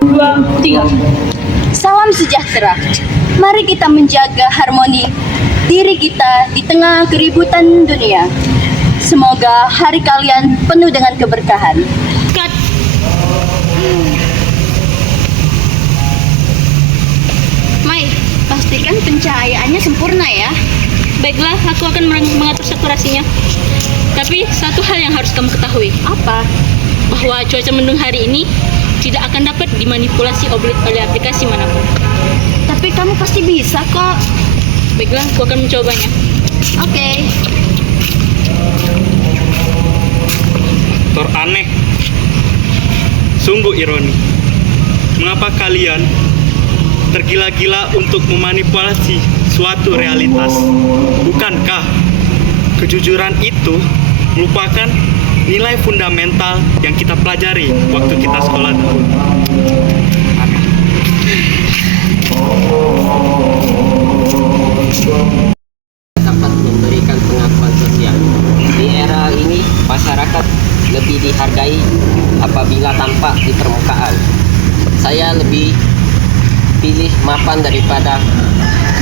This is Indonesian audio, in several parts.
Dua, tiga. Salam sejahtera. Mari kita menjaga harmoni diri kita di tengah keributan dunia. Semoga hari kalian penuh dengan keberkahan. Cut. Mai, pastikan pencahayaannya sempurna ya. Baiklah, aku akan mengatur saturasinya. Tapi satu hal yang harus kamu ketahui, Apa? bahwa cuaca mendung hari ini tidak akan dapat dimanipulasi oleh aplikasi manapun. Tapi kamu pasti bisa kok. Baiklah, aku akan mencobanya. Oke. Aneh. Sungguh ironi. Mengapa kalian tergila-gila untuk memanipulasi suatu realitas? Bukankah kejujuran itu merupakan nilai fundamental yang kita pelajari waktu kita sekolah dulu? Dapat memberikan pengakuan sosial. Di era ini, masyarakat lebih dihargai apabila tampak di permukaan. Saya lebih pilih mapan daripada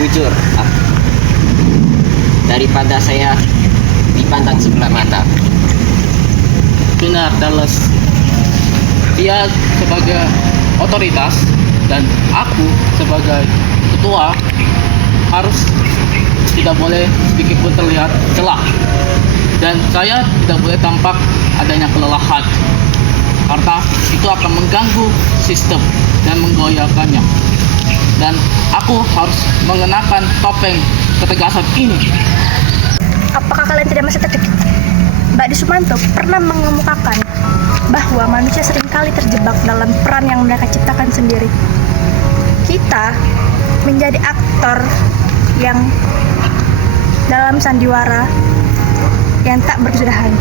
jujur, daripada saya dipandang sebelah mata. Benar, Dallas. Dia sebagai otoritas dan aku sebagai ketua harus tidak boleh sedikit pun terlihat celah, dan saya tidak boleh tampak adanya kelelahan karena itu akan mengganggu sistem dan menggoyahkannya, dan aku harus mengenakan topeng ketegasan ini. Apakah kalian tidak masih terkejut? Mbak Sumanto pernah mengemukakan bahwa manusia seringkali terjebak dalam peran yang mereka ciptakan sendiri. Kita menjadi aktor yang dalam sandiwara yang tak berkesudahan,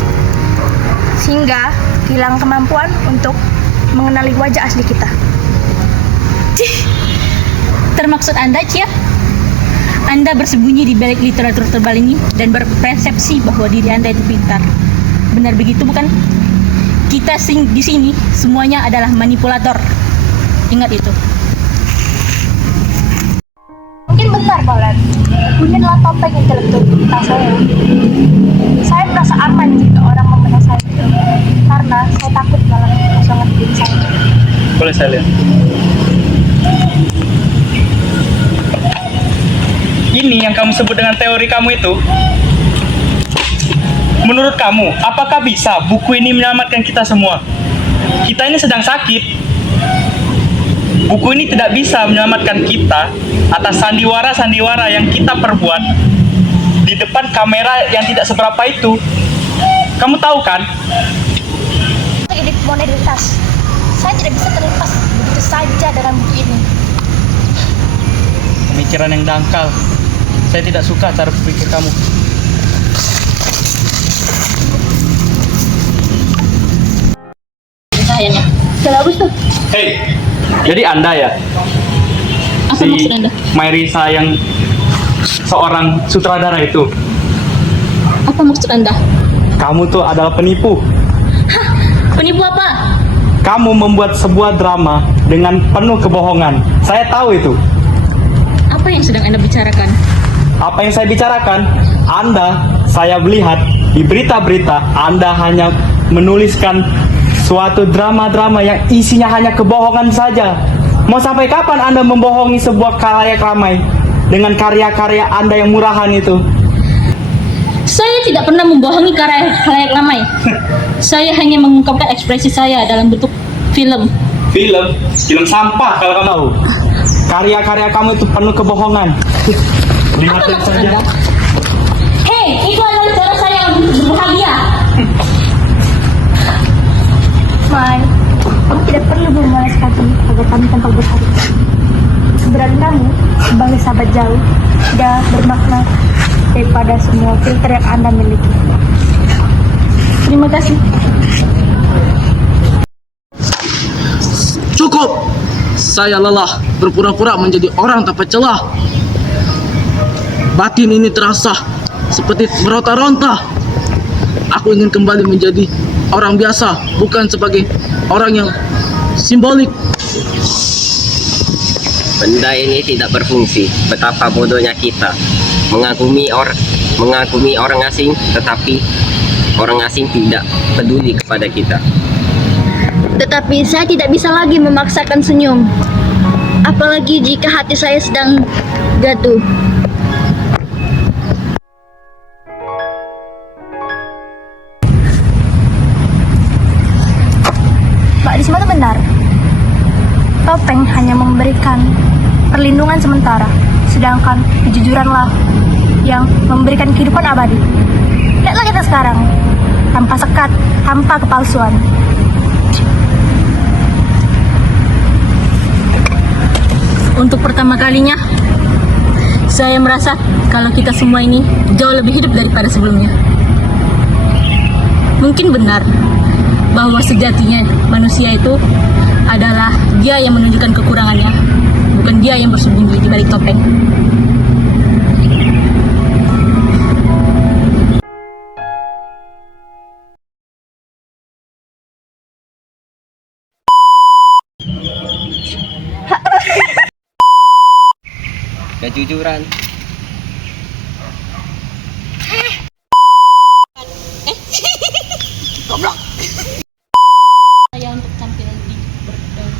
sehingga hilang kemampuan untuk mengenali wajah asli kita. Termaksud Anda, Cia? Anda bersembunyi di balik literatur tebal ini dan berpersepsi bahwa diri Anda itu pintar. Benar begitu, bukan? Kita di sini semuanya adalah manipulator. Ingat itu. Mungkin benar kalian, punya adalah topeng intelektualitas saya. Saya merasa aman jika orang memandang saya karena saya takut dalam kekosongan diri saya. Boleh saya lihat? Ini yang kamu sebut dengan teori kamu itu. Menurut kamu, apakah bisa buku ini menyelamatkan kita semua? Kita ini sedang sakit. Buku ini tidak bisa menyelamatkan kita atas sandiwara-sandiwara yang kita perbuat di depan kamera yang tidak seberapa itu. Kamu tahu kan? Edit modernitas, saya tidak bisa terlepas begitu saja dengan buku ini. Pemikiran yang dangkal. Saya tidak suka cara berpikir kamu. Cahayanya. Sudah bagus tuh. Hei, jadi Anda ya? Apa maksud Anda? Mairisa yang seorang sutradara itu. Apa maksud Anda? Kamu tuh adalah penipu. Penipu apa? Kamu membuat sebuah drama dengan penuh kebohongan. Saya tahu itu. Apa yang sedang Anda bicarakan? Apa yang saya bicarakan? Saya melihat di berita-berita Anda hanya menuliskan suatu drama-drama yang isinya hanya kebohongan saja. Mau sampai kapan Anda membohongi sebuah khalayak ramai dengan karya-karya Anda yang murahan itu? Saya tidak pernah membohongi khalayak ramai. Saya hanya mengungkapkan ekspresi saya dalam bentuk film. Film sampah kalau kamu tahu. Karya-karya kamu itu penuh kebohongan. Apa Lihat maksud saja. Anda? Hei, itu adalah cara saya untuk berbahagia. Mai, kamu tidak perlu membalas kaki agar kami tampak berharga. Keberadaan kamu sebagai sahabat jauh sudah bermakna daripada semua filter yang Anda miliki. Terima kasih. Cukup! Saya lelah berpura-pura menjadi orang tanpa celah. Batin ini terasa seperti meronta-ronta. Aku ingin kembali menjadi orang biasa, bukan sebagai orang yang simbolik. Benda ini tidak berfungsi. Betapa bodohnya kita mengagumi orang asing, tetapi orang asing tidak peduli kepada kita. Tetapi saya tidak bisa lagi memaksakan senyum. Apalagi jika hati saya sedang gaduh. Mbak Risma itu benar. Topeng hanya memberikan perlindungan sementara, sedangkan kejujuranlah yang memberikan kehidupan abadi. Lihatlah kita sekarang, tanpa sekat, tanpa kepalsuan. Untuk pertama kalinya, saya merasa kalau kita semua ini jauh lebih hidup daripada sebelumnya. Mungkin benar bahwa sejatinya manusia itu adalah dia yang menunjukkan kekurangannya, bukan dia yang bersembunyi di balik topeng. Kejujuran. Saya untuk tampil di berdaya.